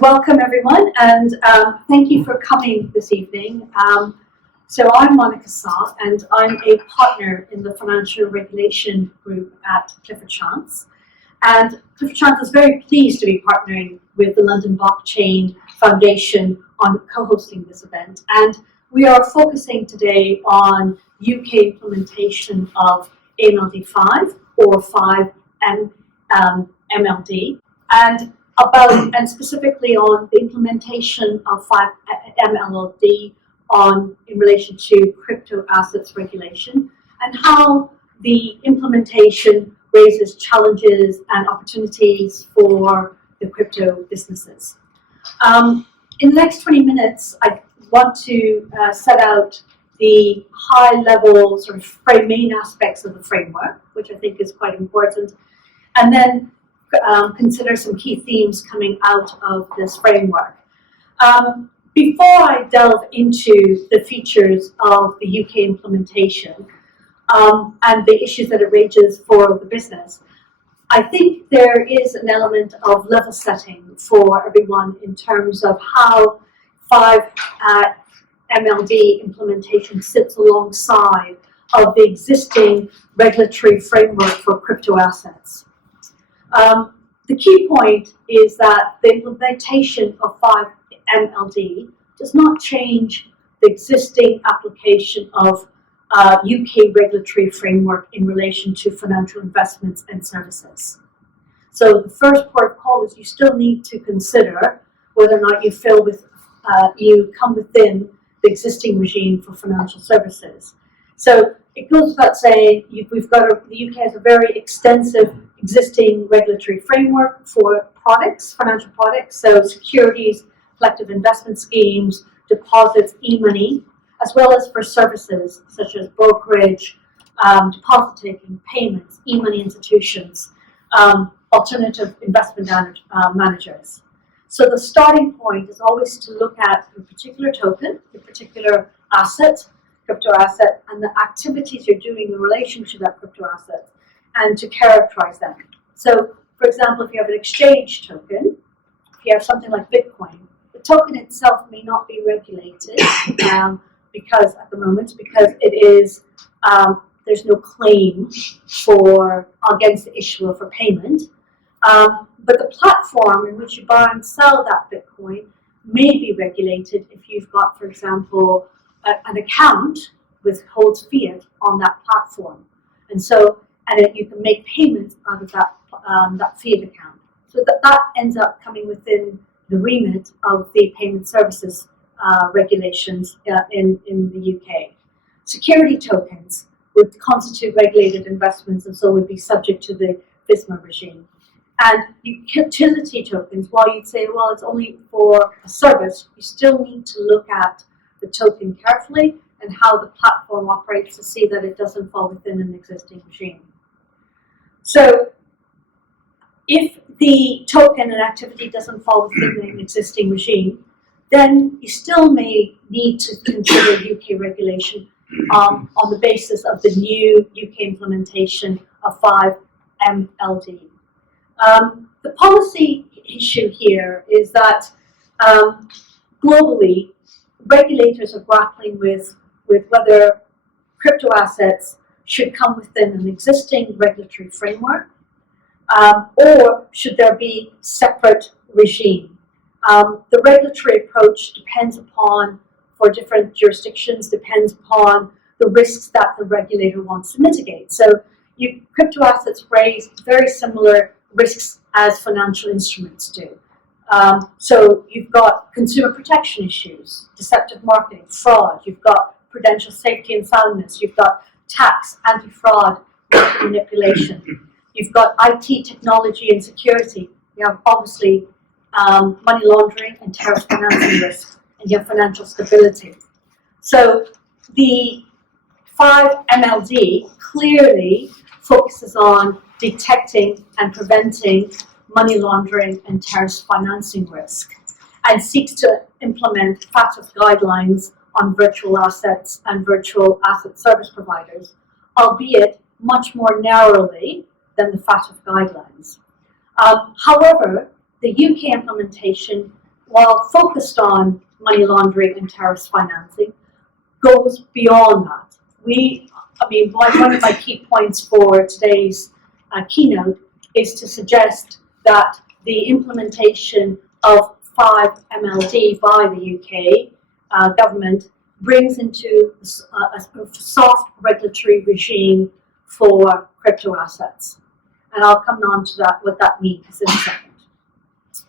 Welcome everyone, and thank you for coming this evening. So I'm Monica Saab, and I'm a partner in the Financial Regulation Group at CliffordChance. And CliffordChance is very pleased to be partnering with the London Blockchain Foundation on co-hosting this event. And we are focusing today on UK implementation of AMLD 5 or 5 MLD, and specifically on the implementation of 5 AMLD in relation to crypto assets regulation, and how the implementation raises challenges and opportunities for the crypto businesses. In the next 20 minutes, I want to set out the high-level sort of main aspects of the framework, which I think is quite important, and then consider some key themes coming out of this framework. Before I delve into the features of the UK implementation and the issues that it raises for the business, I think there is an element of level setting for everyone in terms of how 5 MLD implementation sits alongside of the existing regulatory framework for crypto assets. The key point is that the implementation of 5 MLD does not change the existing application of UK regulatory framework in relation to financial investments and services. So the first port of call is you still need to consider whether or not you come within the existing regime for financial services. So it goes without saying, the UK has a very extensive existing regulatory framework for products, financial products, so securities, collective investment schemes, deposits, e-money, as well as for services such as brokerage, deposit taking, payments, e-money institutions, alternative investment managers. So the starting point is always to look at a particular token, a particular asset, crypto asset, and the activities you're doing in relation to that crypto asset, and to characterize them. So, for example, if you have an exchange token, if you have something like Bitcoin, the token itself may not be regulated because it is there's no claim against the issuer for payment. But the platform in which you buy and sell that Bitcoin may be regulated if you've got, for example, an account which holds fiat on that platform, and you can make payments out of that fiat account. So that ends up coming within the remit of the payment services regulations in the UK. Security tokens would constitute regulated investments, and so would be subject to the FISMA regime. And utility tokens, while you'd say, well, it's only for a service, you still need to look at the token carefully and how the platform operates to see that it doesn't fall within an existing regime. So if the token and activity doesn't fall within an existing regime, then you still may need to consider UK regulation on the basis of the new UK implementation of 5 MLD. The policy issue here is that globally, regulators are grappling with whether crypto assets should come within an existing regulatory framework or should there be separate regime. The regulatory approach depends upon, for different jurisdictions, depends upon the risks that the regulator wants to mitigate. So crypto assets raise very similar risks as financial instruments do. So you've got consumer protection issues, deceptive marketing, fraud, you've got prudential safety and soundness, you've got tax, anti-fraud, market manipulation, you've got IT technology and security, you have obviously money laundering and terrorist financing risks, and you have financial stability. So the 5 MLD clearly focuses on detecting and preventing money laundering and terrorist financing risk, and seeks to implement FATF guidelines on virtual assets and virtual asset service providers, albeit much more narrowly than the FATF guidelines. However, the UK implementation while focused on money laundering and terrorist financing, goes beyond that. One of my key points for today's keynote is to suggest that the implementation of 5MLD by the UK government brings into a soft regulatory regime for crypto assets. And I'll come on to that, what that means in a second.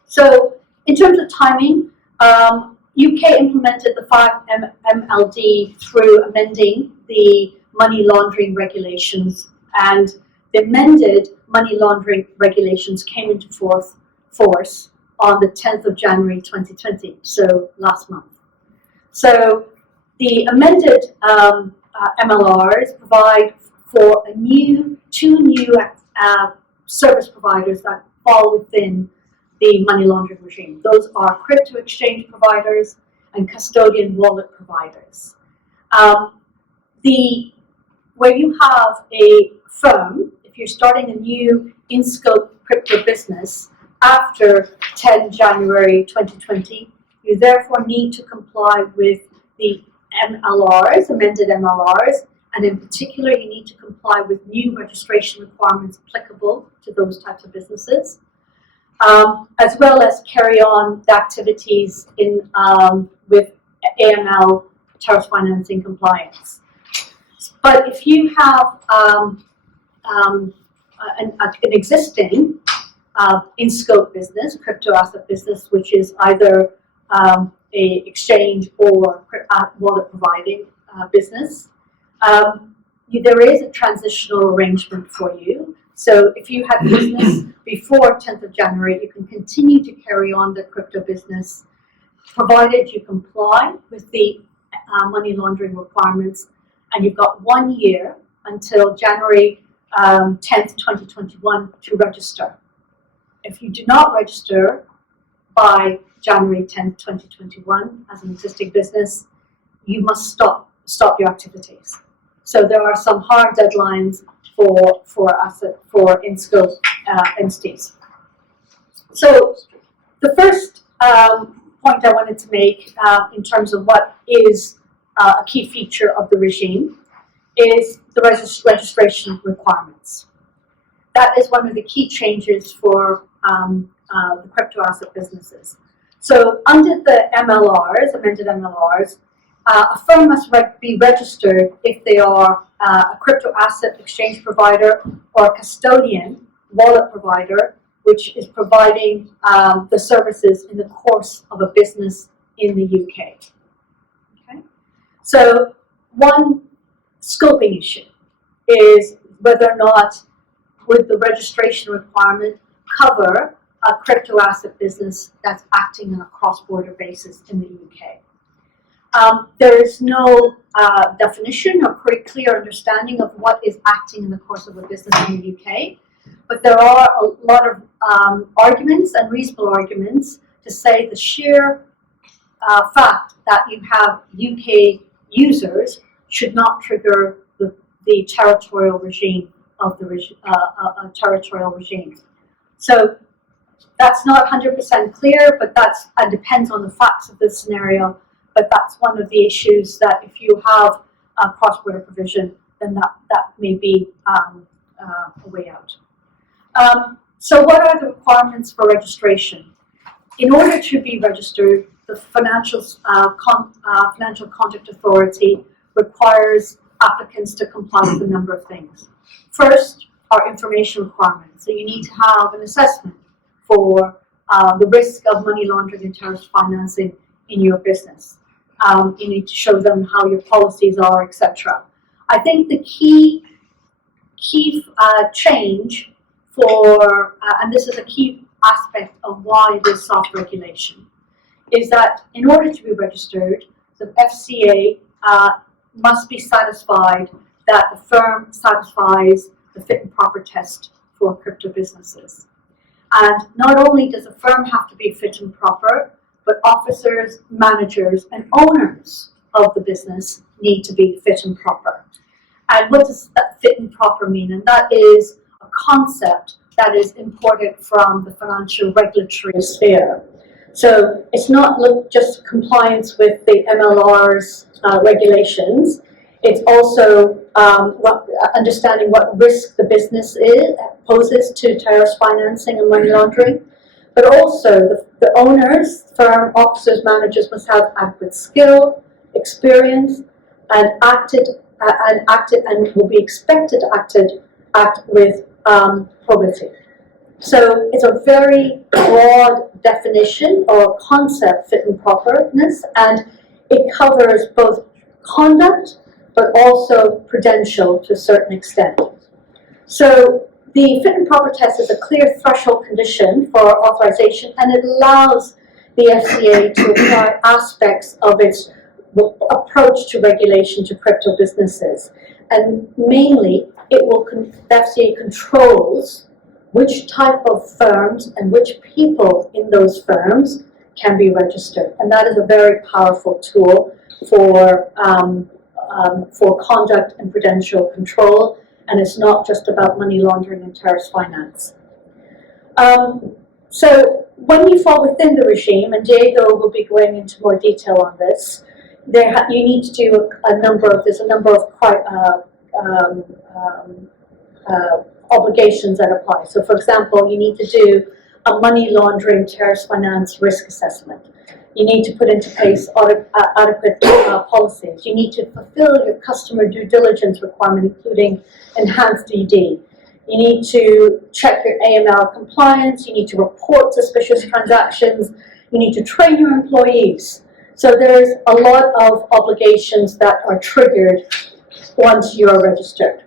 So in terms of timing, UK implemented the 5MLD through amending the money laundering regulations, and the amended money laundering regulations came into force on the 10th of January 2020, so last month. So the amended MLRs provide for two new service providers that fall within the money laundering regime. Those are crypto exchange providers and custodian wallet providers. Where you have a firm, if you're starting a new in-scope crypto business after 10 January 2020, you therefore need to comply with the MLRs, amended MLRs, and in particular you need to comply with new registration requirements applicable to those types of businesses, as well as carry on the activities with AML, terrorist financing compliance. But if you have an existing in-scope business, crypto asset business, which is either a exchange or wallet providing business, there is a transitional arrangement for you. So if you had business before 10th of January, you can continue to carry on the crypto business, provided you comply with the money laundering requirements, and you've got 1 year until January 10th, 2021 to register. If you do not register by January 10th, 2021 as an existing business, you must stop your activities. So there are some hard deadlines for in-scope entities. So the first point I wanted to make in terms of what is a key feature of the regime is the registration requirements. That is one of the key changes for the crypto asset businesses. So under the MLRs, amended MLRs, a firm must be registered if they are a crypto asset exchange provider or a custodian wallet provider, which is providing the services in the course of a business in the UK. Okay? So one scoping issue is whether or not would the registration requirement cover a crypto asset business that's acting on a cross-border basis in the UK. There is no definition or pretty clear understanding of what is acting in the course of a business in the UK, but there are a lot of arguments and reasonable arguments to say the sheer fact that you have UK users should not trigger the territorial regime of the territorial regime. So that's not 100% clear, but it depends on the facts of the scenario. But that's one of the issues that if you have a cross-border provision, then that may be a way out. So what are the requirements for registration? In order to be registered, the Financial Conduct Authority requires applicants to comply with a number of things. First are information requirements. So you need to have an assessment for the risk of money laundering and terrorist financing in your business. You need to show them how your policies are, etc. I think the key change for, and this is a key aspect of why there's soft regulation, is that in order to be registered, the FCA must be satisfied that the firm satisfies the fit and proper test for crypto businesses. And not only does the firm have to be fit and proper, but officers, managers, and owners of the business need to be fit and proper. And what does that fit and proper mean? And that is a concept that is imported from the financial regulatory sphere. So it's not just compliance with the MLR's regulations. It's also understanding what risk the business poses to terrorist financing and money laundering. But also the owners, firm officers, managers must have adequate skill, experience, and acted and will be expected to act with probity. So it's a very broad definition or concept, fit and properness, and it covers both conduct but also prudential to a certain extent. So the fit and proper test is a clear threshold condition for authorization, and it allows the FCA to apply aspects of its approach to regulation to crypto businesses. And mainly, the FCA controls which type of firms and which people in those firms can be registered. And that is a very powerful tool for conduct and prudential control, and it's not just about money laundering and terrorist finance. So when you fall within the regime, and Diego will be going into more detail on this, you need to do there's a number of obligations that apply. So for example, you need to do a money laundering terrorist finance risk assessment. You need to put into place adequate policies. You need to fulfill your customer due diligence requirement, including enhanced DD. You need to check your AML compliance. You need to report suspicious transactions. You need to train your employees. So there's a lot of obligations that are triggered once you are registered.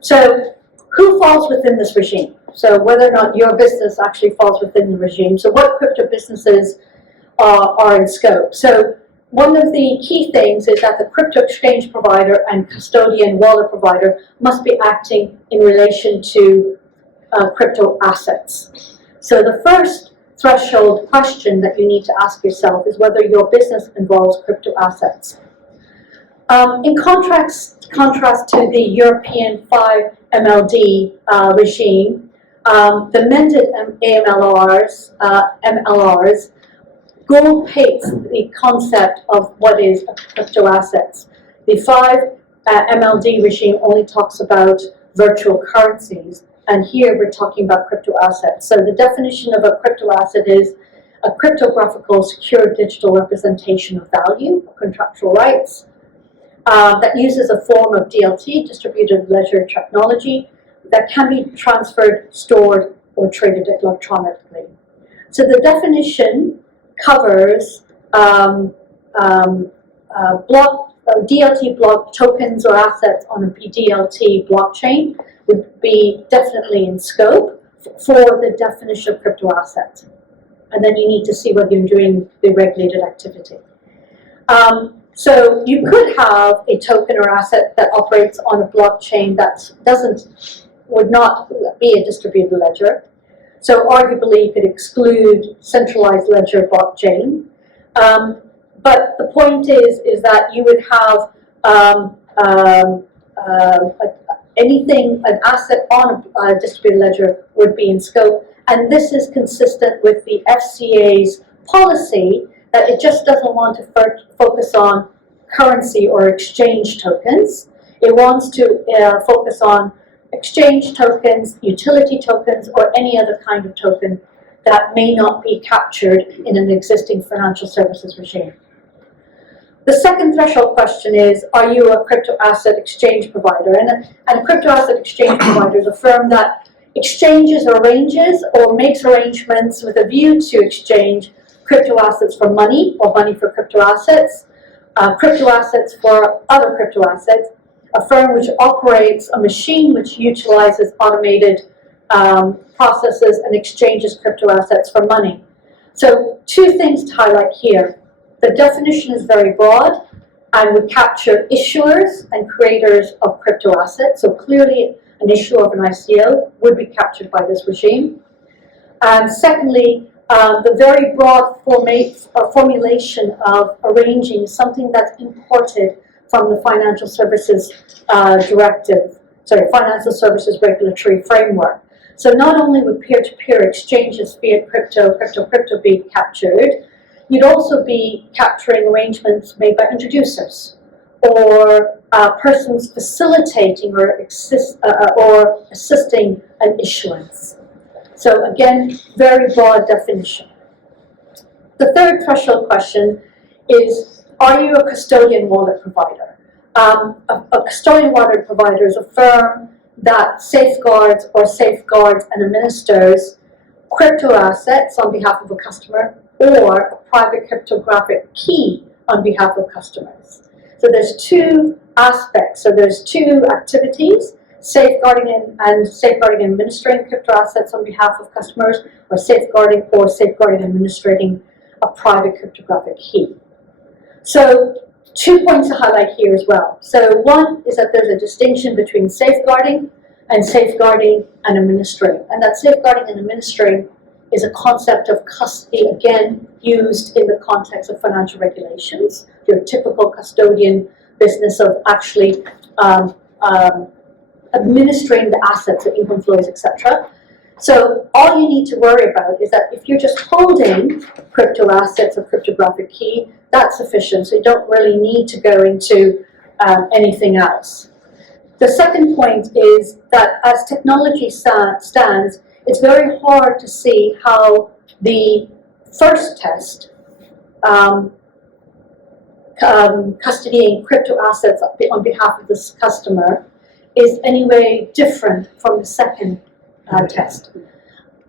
So who falls within this regime? So whether or not your business actually falls within the regime. So what crypto businesses are in scope? So one of the key things is that the crypto exchange provider and custodian wallet provider must be acting in relation to crypto assets. So the first threshold question that you need to ask yourself is whether your business involves crypto assets. In contrast to the European 5 MLD regime, the amended MLRs gold plates the concept of what is crypto assets. The 5 MLD regime only talks about virtual currencies, and here we're talking about crypto assets. So the definition of a crypto asset is a cryptographical secure digital representation of value, contractual rights, that uses a form of DLT, distributed ledger technology, that can be transferred, stored, or traded electronically. So the definition covers DLT block tokens or assets on a DLT blockchain would be definitely in scope for the definition of crypto asset. And then you need to see whether you're doing the regulated activity. So you could have a token or asset that operates on a blockchain that would not be a distributed ledger. So arguably you could exclude centralized ledger blockchain. But the point is that you would have an asset on a distributed ledger would be in scope. And this is consistent with the FCA's policy that it just doesn't want to focus on currency or exchange tokens. It wants to focus on exchange tokens, utility tokens, or any other kind of token that may not be captured in an existing financial services regime. The second threshold question is, are you a crypto asset exchange provider? And a crypto asset exchange provider is a firm that exchanges, arranges, or makes arrangements with a view to exchange crypto assets for money, or money for crypto assets for other crypto assets, a firm which operates a machine which utilizes automated processes and exchanges crypto assets for money. So 2 things to highlight here. The definition is very broad and would capture issuers and creators of crypto assets. So clearly an issuer of an ICO would be captured by this regime. And secondly, the very broad formulation of arranging something that's imported from the Financial Services Directive, Financial Services Regulatory Framework. So not only would peer-to-peer exchanges, fiat crypto, crypto be captured, you'd also be capturing arrangements made by introducers or persons facilitating or assisting an issuance. So again, very broad definition. The third threshold question is, are you a custodian wallet provider? A custodian wallet provider is a firm that safeguards and administers crypto assets on behalf of a customer or a private cryptographic key on behalf of customers. So there's two aspects. So there's two activities: safeguarding and administering crypto assets on behalf of customers, or safeguarding and administrating a private cryptographic key. So 2 points to highlight here as well. So one is that there's a distinction between safeguarding and administering. And that safeguarding and administering is a concept of custody, again, used in the context of financial regulations. Your typical custodian business of actually administering the assets, the income flows, etc. So all you need to worry about is that if you're just holding crypto assets or cryptographic key, that's sufficient. So you don't really need to go into anything else. The second point is that as technology stands, it's very hard to see how the first test, custodying crypto assets on behalf of this customer, is any way different from the second test.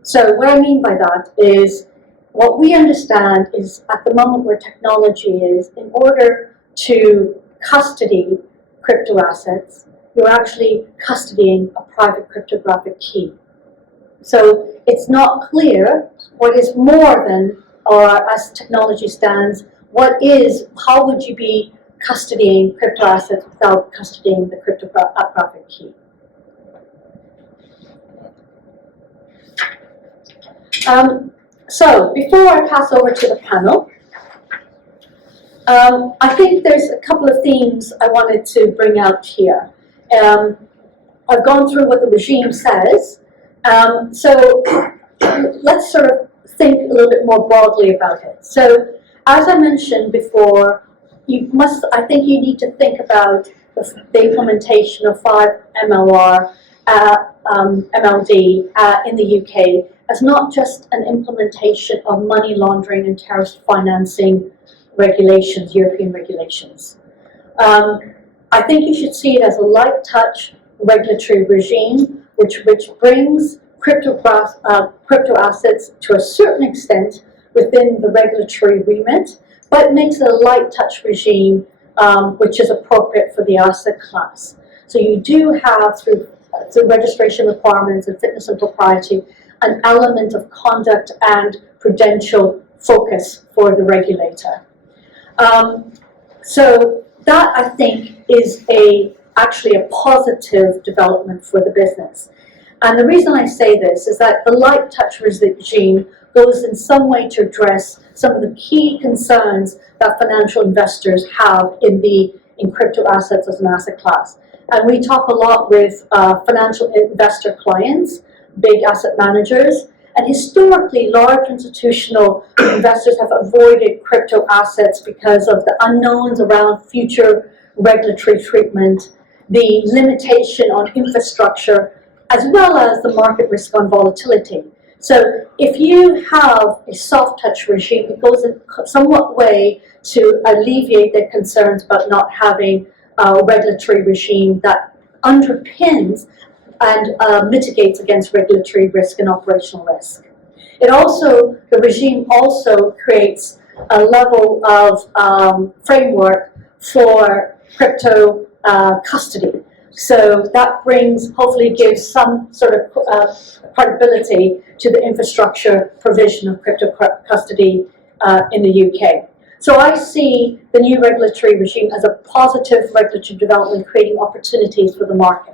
So what I mean by that is, what we understand is at the moment where technology is, in order to custody crypto assets, you're actually custodying a private cryptographic key. So it's not clear what is more than, or as technology stands, how would you be custodying crypto assets without custodying the cryptographic key? So before I pass over to the panel, I think there's a couple of themes I wanted to bring out here. I've gone through what the regime says, so let's sort of think a little bit more broadly about it. So as I mentioned before, I think you need to think about the implementation of 5 MLD in the UK as not just an implementation of money laundering and terrorist financing regulations, European regulations. I think you should see it as a light touch regulatory regime which brings crypto assets to a certain extent within the regulatory remit, but makes it a light touch regime which is appropriate for the asset class. So you do have, through registration requirements and fitness and propriety, an element of conduct and prudential focus for the regulator. So that, I think, is actually a positive development for the business. And the reason I say this is that the light touch regime goes in some way to address some of the key concerns that financial investors have in crypto assets as an asset class. And we talk a lot with financial investor clients, big asset managers, and historically large institutional investors have avoided crypto assets because of the unknowns around future regulatory treatment, the limitation on infrastructure, as well as the market risk on volatility. So if you have a soft touch regime, it goes in somewhat way to alleviate their concerns about not having a regulatory regime that underpins and mitigates against regulatory risk and operational risk. The regime also creates a level of framework for crypto custody. So that hopefully gives some sort of credibility to the infrastructure provision of crypto custody in the UK. So I see the new regulatory regime as a positive regulatory development, creating opportunities for the market.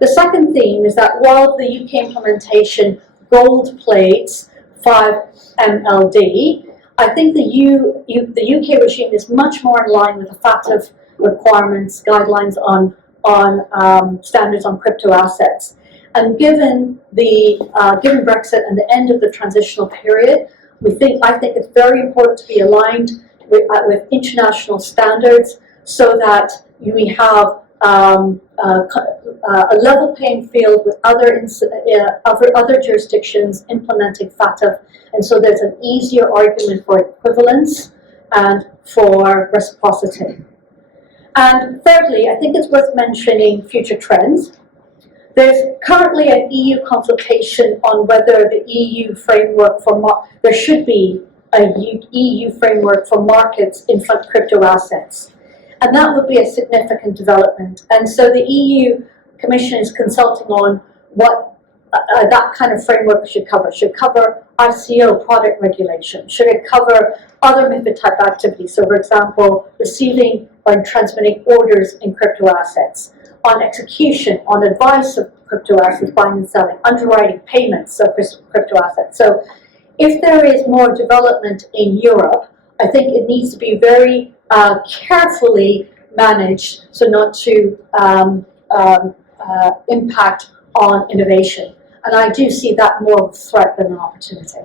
The second theme is that while the UK implementation gold plates 5 MLD, I think the UK regime is much more in line with the FATF requirements, guidelines on standards on crypto assets. And given given Brexit and the end of the transitional period, I think it's very important to be aligned with international standards so that we have a level playing field with other jurisdictions implementing FATF, and so there's an easier argument for equivalence and for reciprocity. And thirdly, I think it's worth mentioning future trends. There's currently an EU consultation on whether the EU framework there should be a EU framework for markets in crypto assets. And that would be a significant development. And so the EU Commission is consulting on what that kind of framework should cover. Should it cover ICO product regulation? Should it cover other MiFID type activities? So for example, receiving or transmitting orders in crypto assets, on execution, on advice of crypto assets, buying and selling, underwriting, payments of crypto assets. So if there is more development in Europe, I think it needs to be very carefully managed so not to impact on innovation. And I do see that more of a threat than an opportunity.